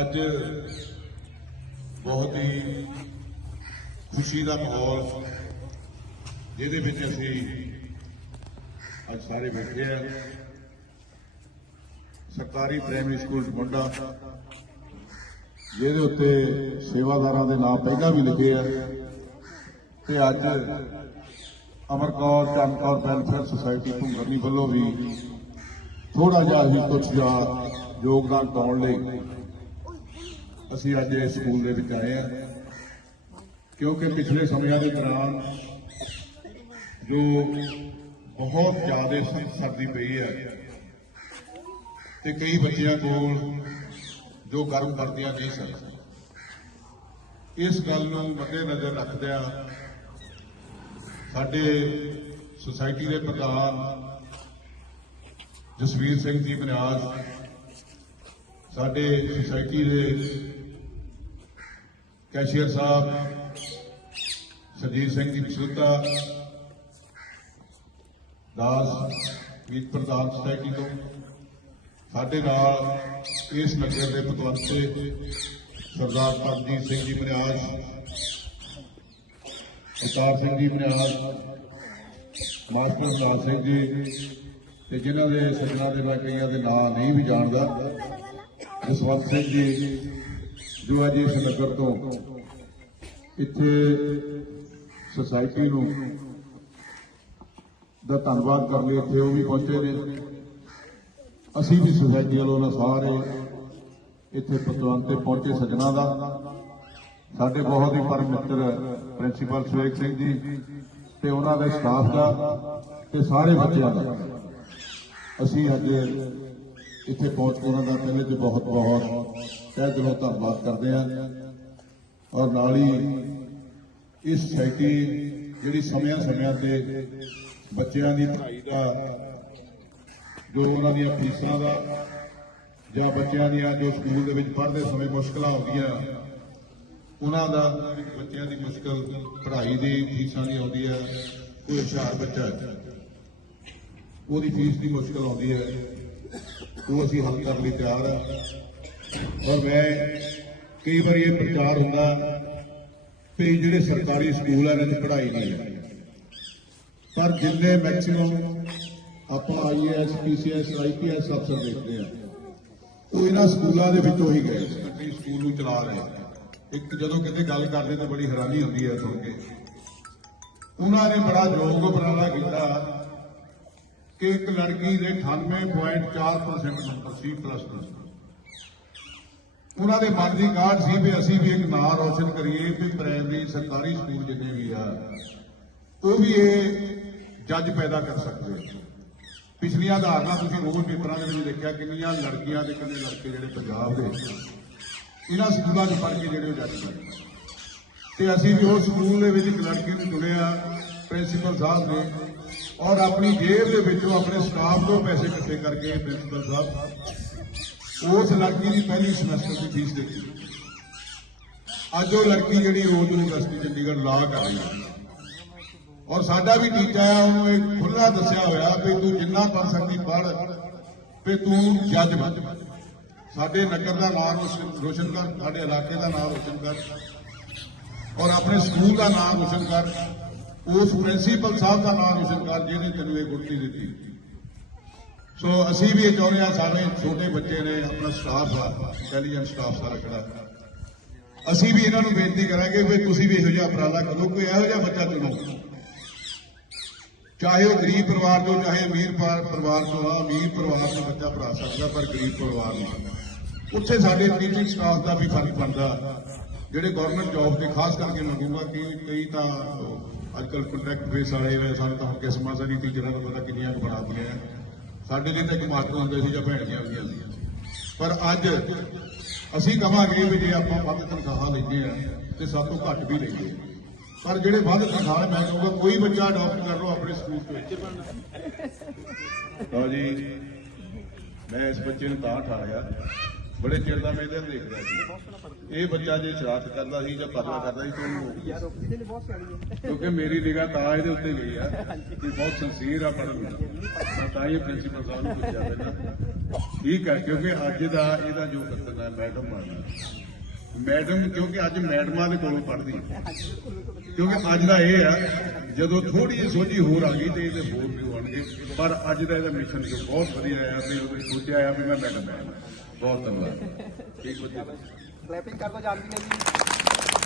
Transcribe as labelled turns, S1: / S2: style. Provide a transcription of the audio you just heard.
S1: ਅੱਜ ਬਹੁਤ ਹੀ ਖੁਸ਼ੀ ਦਾ ਮਾਹੌਲ ਜਿਹਦੇ ਵਿੱਚ ਅਸੀਂ ਅੱਜ ਸਾਰੇ ਬੈਠੇ ਆ ਸਰਕਾਰੀ ਪ੍ਰਾਇਮਰੀ ਸਕੂਲ ਮੁੰਡਾ, ਜਿਹਦੇ ਉੱਤੇ ਸੇਵਾਦਾਰਾਂ ਦੇ ਨਾਮ ਪਹਿਲਾਂ ਵੀ ਲਿਖੇ ਆ। ਤੇ ਅੱਜ ਅਮਰਕੌਰ ਚੰਦਕੌਰ ਵੈਲਫੇਅਰ ਸੁਸਾਇਟੀ ਭੁੰਗਰਨੀ ਵੱਲੋਂ ਵੀ ਥੋੜਾ ਜਿਹਾ ਹੀ ਕੁਝ ਜਿਹਾ ਯੋਗਦਾਨ ਪਾਉਣ ਲਈ ਅਸੀਂ ਅੱਜ ਇਸ ਸਕੂਲ ਦੇ ਵਿੱਚ ਆਏ ਹਾਂ, ਕਿਉਂਕਿ ਪਿਛਲੇ ਸਮਿਆਂ ਦੇ ਦੌਰਾਨ ਜੋ ਬਹੁਤ ਜ਼ਿਆਦਾ ਸ- ਸਰਦੀ ਪਈ ਹੈ ਤੇ ਕਈ ਬੱਚਿਆਂ ਕੋਲ ਜੋ ਗਰਮ ਵਰਦੀਆਂ ਨਹੀਂ ਸਨ। ਇਸ ਗੱਲ ਨੂੰ ਮੱਦੇਨਜ਼ਰ ਰੱਖਦਿਆਂ ਸਾਡੇ ਸੁਸਾਇਟੀ ਦੇ ਪ੍ਰਧਾਨ ਜਸਵੀਰ ਸਿੰਘ ਜੀ ਬਨਿਆਸ ਸਾਡੇ ਸੁਸਾਇਟੀ ਦੇ ਕੈਸ਼ੀਅਰ ਸਾਹਿਬ, ਸਰਜੀਤ ਸਿੰਘ ਜੀ ਬਸੁੱਤਾ ਦਾਸ ਵੀਰ ਪ੍ਰਧਾਨ ਸੁਸਾਇਟੀ ਤੋਂ ਸਾਡੇ ਨਾਲ ਇਸ ਨਗਰ ਦੇ ਪਤਵੰਤੇ ਸਰਦਾਰ ਪਰਮਜੀਤ ਸਿੰਘ ਜੀ ਬਨਿਆਸ ਅਵਤਾਰ ਸਿੰਘ ਜੀ ਬਨਿਆਸ ਮਾਸਟਰ ਲਾਲ ਸਿੰਘ ਜੀ ਤੇ ਜਿਨ੍ਹਾਂ ਦੇ ਸੱਜਣਾ ਦੇ ਮੈਂ ਕਈਆਂ ਦੇ ਨਾਂ ਨਹੀਂ ਵੀ ਜਾਣਦਾ, ਜਸਵੰਤ ਸਿੰਘ ਜੀ ਜੋ ਅੱਜ ਇਸ ਨਗਰ ਤੋਂ, ਇੱਥੇ ਸੁਸਾਇਟੀ ਨੂੰ ਦਾ ਧੰਨਵਾਦ ਕਰਨ ਲਈ ਇੱਥੇ ਉਹ ਵੀ ਪਹੁੰਚੇ ਨੇ। ਅਸੀਂ ਵੀ ਸੁਸਾਇਟੀ ਵੱਲੋਂ ਨਾ ਸਾਰੇ ਇੱਥੇ ਪਤਵੰਤ ਤੇ ਪਹੁੰਚੇ ਸੱਜਣਾ ਦਾ। ਸਾਡੇ ਬਹੁਤ ਹੀ ਪਰਮ ਮਿੱਤਰ ਪ੍ਰਿੰਸੀਪਲ ਸੁਰੇਖ ਸਿੰਘ ਜੀ ਤੇ ਉਹਨਾਂ ਦੇ ਸਟਾਫ ਦਾ ਤੇ ਸਾਰੇ ਬੱਚਿਆਂ ਦਾ। ਅਸੀਂ ਅੱਜ ਇੱਥੇ ਪਹੁੰਚ ਕੇ ਉਹਨਾਂ ਦਾ ਪਹਿਲੇ ਤੇ ਬਹੁਤ ਬਹੁਤ ਤਹਿ ਦਿਲੋਂ ਧੰਨਵਾਦ ਕਰਦੇ ਹਾਂ। ਔਰ ਨਾਲ ਹੀ ਇਸ ਸੋਸਾਇਟੀ ਜਿਹੜੀ ਸਮਿਆਂ ਸਮਿਆਂ ਤੇ ਬੱਚਿਆਂ ਦੀ ਪੜ੍ਹਾਈ ਦਾ ਜੋ ਉਹਨਾਂ ਦੀਆਂ ਫੀਸਾਂ ਦਾ ਜਾਂ ਬੱਚਿਆਂ ਦੀਆਂ ਜੋ ਸਕੂਲ ਦੇ ਵਿੱਚ ਪੜ੍ਹਦੇ ਸਮੇਂ ਮੁਸ਼ਕਲਾਂ ਆਉਂਦੀਆਂ, ਉਹਨਾਂ ਦਾ ਬੱਚਿਆਂ ਦੀ ਮੁਸ਼ਕਲ ਪੜ੍ਹਾਈ ਦੀ ਫੀਸਾਂ ਦੀ ਆਉਂਦੀ ਹੈ ਕੋਈ ਹੁਸ਼ਿਆਰ ਬੱਚਾ ਉਹਦੀ ਫੀਸ ਦੀ ਮੁਸ਼ਕਲ ਆਉਂਦੀ ਹੈ। ਉਹ ਅਸੀਂ ਹੱਲ ਕਰਨ ਲਈ ਤਿਆਰ ਹਾਂ ਔਰ ਮੈਂ ਕਈ ਵਾਰੀ ਇਹ ਪ੍ਰਚਾਰ ਹੁੰਦਾ ਕਿ ਜਿਹੜੇ ਸਰਕਾਰੀ ਸਕੂਲ ਆ, ਇਹਨਾਂ ਦੀ ਪੜ੍ਹਾਈ ਨਹੀਂ ਹੈ ਪਰ ਜਿੰਨੇ ਮੈਕਸਿਮਮ ਆਪਾਂ ਆਈਏਐਸ ਪੀਸੀਐਸ ਆਈਪੀਐਸ ਅਫਸਰ ਦੇਖਦੇ ਆ, ਉਹ ਇਹਨਾਂ ਸਕੂਲਾਂ ਦੇ ਵਿੱਚੋਂ ਹੀ ਗਏ ਸਰਕਾਰੀ ਸਕੂਲ ਨੂੰ ਚਲਾ ਰਹੇ ਇੱਕ ਜਦੋਂ ਕਿਤੇ ਗੱਲ ਕਰਦੇ ਤਾਂ ਬੜੀ ਹੈਰਾਨੀ ਹੁੰਦੀ ਹੈ ਸੁਣ ਕੇ। ਉਹਨਾਂ ਨੇ ਬੜਾ ਯੋਗ ਉਪਰਾਲਾ ਕੀਤਾ ਕਿ ਇੱਕ ਲੜਕੀ ਦੇ 98.4% ਨੰਬਰ ਸੀ ਪਲੱਸ ਪਲੱਸ ਉਹਨਾਂ ਦੇ ਮਨ ਦੀ ਕਾਢ ਸੀ ਵੀ ਅਸੀਂ ਵੀ ਇੱਕ ਨਾਂ ਰੌਸ਼ਨ ਕਰੀਏ ਵੀ ਪ੍ਰਾਇਮਰੀ ਸਰਕਾਰੀ ਸਕੂਲ ਜਿੰਨੇ ਵੀ ਆ, ਉਹ ਵੀ ਇਹ ਜੱਜ ਪੈਦਾ ਕਰ ਸਕਦੇ ਆ। ਪਿਛਲੀਆਂ ਉਦਾਹਰਨਾਂ ਤੁਸੀਂ ਰੋਜ਼ ਪੇਪਰਾਂ ਦੇ ਵਿੱਚ ਦੇਖਿਆ ਕਿੰਨੀਆਂ ਲੜਕੀਆਂ ਤੇ ਕਿੰਨੇ ਲੜਕੇ ਜਿਹੜੇ ਪੰਜਾਬ ਦੇ ਇਹਨਾਂ ਸਕੂਲਾਂ 'ਚ ਪੜ੍ਹ ਕੇ ਜਿਹੜੇ ਉਹ ਜੱਜ ਬਣੇ। ਤੇ ਅਸੀਂ ਵੀ ਉਸ ਸਕੂਲ ਦੇ ਵਿੱਚ ਇੱਕ ਲੜਕੇ ਨੂੰ ਚੁਣਿਆ ਪ੍ਰਿੰਸੀਪਲ ਸਾਹਿਬ ਨੇ ਔਰ ਆਪਣੀ ਜੇਬ ਦੇ ਵਿੱਚੋਂ ਆਪਣੇ ਸਟਾਫ ਤੋਂ ਪੈਸੇ ਇਕੱਠੇ ਕਰਕੇ ਪ੍ਰਿੰਸੀਪਲ ਸਾਹਿਬ, ਉਸ ਲੜਕੀ ਦੀ ਪਹਿਲੀ ਸਮੈਸਟਰ ਦੀ ਫੀਸ ਦਿੱਤੀ ਅੱਜ ਉਹ ਲੜਕੀ ਜਿਹੜੀ ਉਹ ਯੂਨੀਵਰਸਿਟੀ ਚੰਡੀਗੜ੍ਹ ਲਾ ਕਰ ਰਹੀ ਹੈ। ਔਰ ਸਾਡਾ ਵੀ ਟੀਚਾ ਹੈ ਉਹਨੂੰ ਇਹ ਖੁੱਲਾ ਦੱਸਿਆ ਹੋਇਆ ਵੀ ਤੂੰ ਜਿੰਨਾ ਪੜ ਸਕਦੀ ਪੜ ਵੀ ਤੂੰ ਜੱਜ ਬਣ। ਸਾਡੇ ਨਗਰ ਦਾ ਨਾਮ ਰੋਸ਼ਨ- ਰੋਸ਼ਨ ਕਰ, ਸਾਡੇ ਇਲਾਕੇ ਦਾ ਨਾਮ ਰੋਸ਼ਨ ਕਰ। ਔਰ ਆਪਣੇ ਸਕੂਲ ਦਾ ਨਾਮ ਰੋਸ਼ਨ ਕਰ। ਉਸ ਪ੍ਰਿੰਸੀਪਲ ਸਾਹਿਬ ਦਾ ਨਾਮ ਰੋਸ਼ਨ ਕਰ ਜਿਹਨੇ ਤੈਨੂੰ ਇਹ ਗੁਰਤੀ ਦਿੱਤੀ। ਸੋ ਅਸੀਂ ਵੀ ਚਾਹੁੰਦੇ ਹਾਂ ਸਾਰੇ ਛੋਟੇ ਬੱਚੇ ਨੇ ਆਪਣਾ ਸਟਾਫ ਆ ਇੰਟੈਲੀਜੈਂਟ ਸਟਾਫ ਸਾਰਾ ਖੜਾ ਅਸੀਂ ਵੀ ਇਹਨਾਂ ਨੂੰ ਬੇਨਤੀ ਕਰਾਂਗੇ ਵੀ ਤੁਸੀਂ ਵੀ ਇਹੋ ਜਿਹਾ ਉਪਰਾਲਾ ਕਰੋ, ਕੋਈ ਇਹੋ ਜਿਹਾ ਬੱਚਾ ਚੁਣੋ। ਚਾਹੇ ਉਹ ਗਰੀਬ ਪਰਿਵਾਰ ਤੋਂ ਚਾਹੇ ਅਮੀਰ ਪਰਿਵਾਰ ਤੋਂ ਆ, ਅਮੀਰ ਪਰਿਵਾਰ ਤੋਂ ਬੱਚਾ ਪੜਾ ਸਕਦਾ, ਪਰ ਗਰੀਬ ਪਰਿਵਾਰ ਨਹੀਂ ਉੱਥੇ ਸਾਡੇ ਟੀਚਿੰਗ ਸਟਾਫ ਦਾ ਵੀ ਫ਼ਰਕ ਪੈਂਦਾ ਜਿਹੜੇ ਗਵਰਨਮੈਂਟ ਜੌਬ ਤੇ ਖਾਸ ਕਰਕੇ ਮੰਗੂਗਾ ਕਿ ਕਈ ਤਾਂ ਅੱਜ ਕੱਲ ਕੰਟਰੈਕਟ ਬੇਸ ਵਾਲੇ ਨੇ, ਸਾਨੂੰ ਤਾਂ ਹੁਣ ਕਿਸਮਾਂ ਸਾਰੀ ਟੀਚਰਾਂ ਨੂੰ ਪਤਾ ਕਿੰਨੀਆਂ ਕੁ ਬਣਾ ਦਿਆਂ ਸਾਡੇ ਲਈ ਤਾਂ ਇੱਕ ਮਾਸਟਰ ਹੁੰਦੇ ਸੀ ਜਾਂ ਭੈਣ ਦੀਆਂ ਹੁੰਦੀਆਂ ਸੀ। ਪਰ ਅੱਜ ਅਸੀਂ ਕਹਾਂਗੇ ਵੀ ਜੇ ਆਪਾਂ ਵੱਧ ਤਨਖਾਹਾਂ ਲੈਂਦੇ ਆ, ਤੇ ਸਭ ਤੋਂ ਘੱਟ ਵੀ ਲਈਏ ਪਰ ਜਿਹੜੇ ਵੱਧ ਤਨਖਾਹ ਮੈਂ ਕਹੂੰਗਾ, ਕੋਈ ਬੱਚਾ ਅਡਾਪਟ ਕਰ ਲਓ ਆਪਣੇ ਸਕੂਲ ਤੋਂ ਲਓ ਜੀ, ਮੈਂ ਇਸ ਬੱਚੇ ਨੂੰ ਤਾਂ ਠਾਲਿਆ ਬੜੇ ਚਿਰ ਦਾ ਮੈਂ ਇਹਦੇ ਦੇਖ ਰਿਹਾ ਸੀ। ਇਹ ਬੱਚਾ ਜੇ ਸ਼ਰਾਰਤ ਕਰਦਾ ਸੀ ਜਾਂ ਪਤਲਾ ਕਰਦਾ ਸੀ ਤਾਂ ਉਹਨੂੰ
S2: ਯਾਰ ਉਹ ਇਹਦੇ ਲਈ ਬਹੁਤ ਸਿਆਣੀ ਹੈ।
S1: ਕਿਉਂਕਿ ਮੇਰੀ ਨਿਗਾਹ ਤਾਂ ਇਹਦੇ ਉੱਤੇ ਗਈ ਆ। ਕਿ ਬਹੁਤ ਸੰਸੀਰ ਆ ਪੜਨ ਨੂੰ। ਤਾਂ ਹੀ ਪ੍ਰਿੰਸੀਪਲ ਸਾਹਿਬ ਨੂੰ ਪੁੱਛਿਆ ਪਹਿਲਾਂ। ਠੀਕ ਹੈ ਕਿਉਂਕਿ ਅੱਜ ਦਾ ਇਹਦਾ ਜੋ ਹੈ ਮੈਡਮ ਬਣਨਾ ਮੈਡਮ ਕਿਉਂਕਿ ਅੱਜ ਮੈਡਮਾਂ ਦੇ ਕੋਲੋਂ ਪੜ੍ਹਦੀ ਹੈ। ਕਿਉਂਕਿ ਅੱਜ ਦਾ ਇਹ ਆ ਜਦੋਂ ਥੋੜੀ ਜਿਹੀ ਸੋਝੀ ਹੋਰ ਆ ਗਈ ਤੇ ਇਹਦੇ ਹੋਰ ਵੀ ਆਉਣਗੇ ਪਰ ਅੱਜ ਦਾ ਇਹਦਾ ਮਿਸ਼ਨ ਜੋ ਬਹੁਤ ਵਧੀਆ ਆ ਤੇ ਉਹਨੇ ਸੋਚਿਆ ਆ ਵੀ ਮੈਂ ਮੈਡਮ ਬਣਨਾ ਬਹੁਤ ਧੰਨਵਾਦ। ਠੀਕ ਹੋ। ਜੀ
S2: ਕਲੈਪਿੰਗ ਕਰ ਦੋ ਜਾਨਵੀ ਨੇ ਜੀ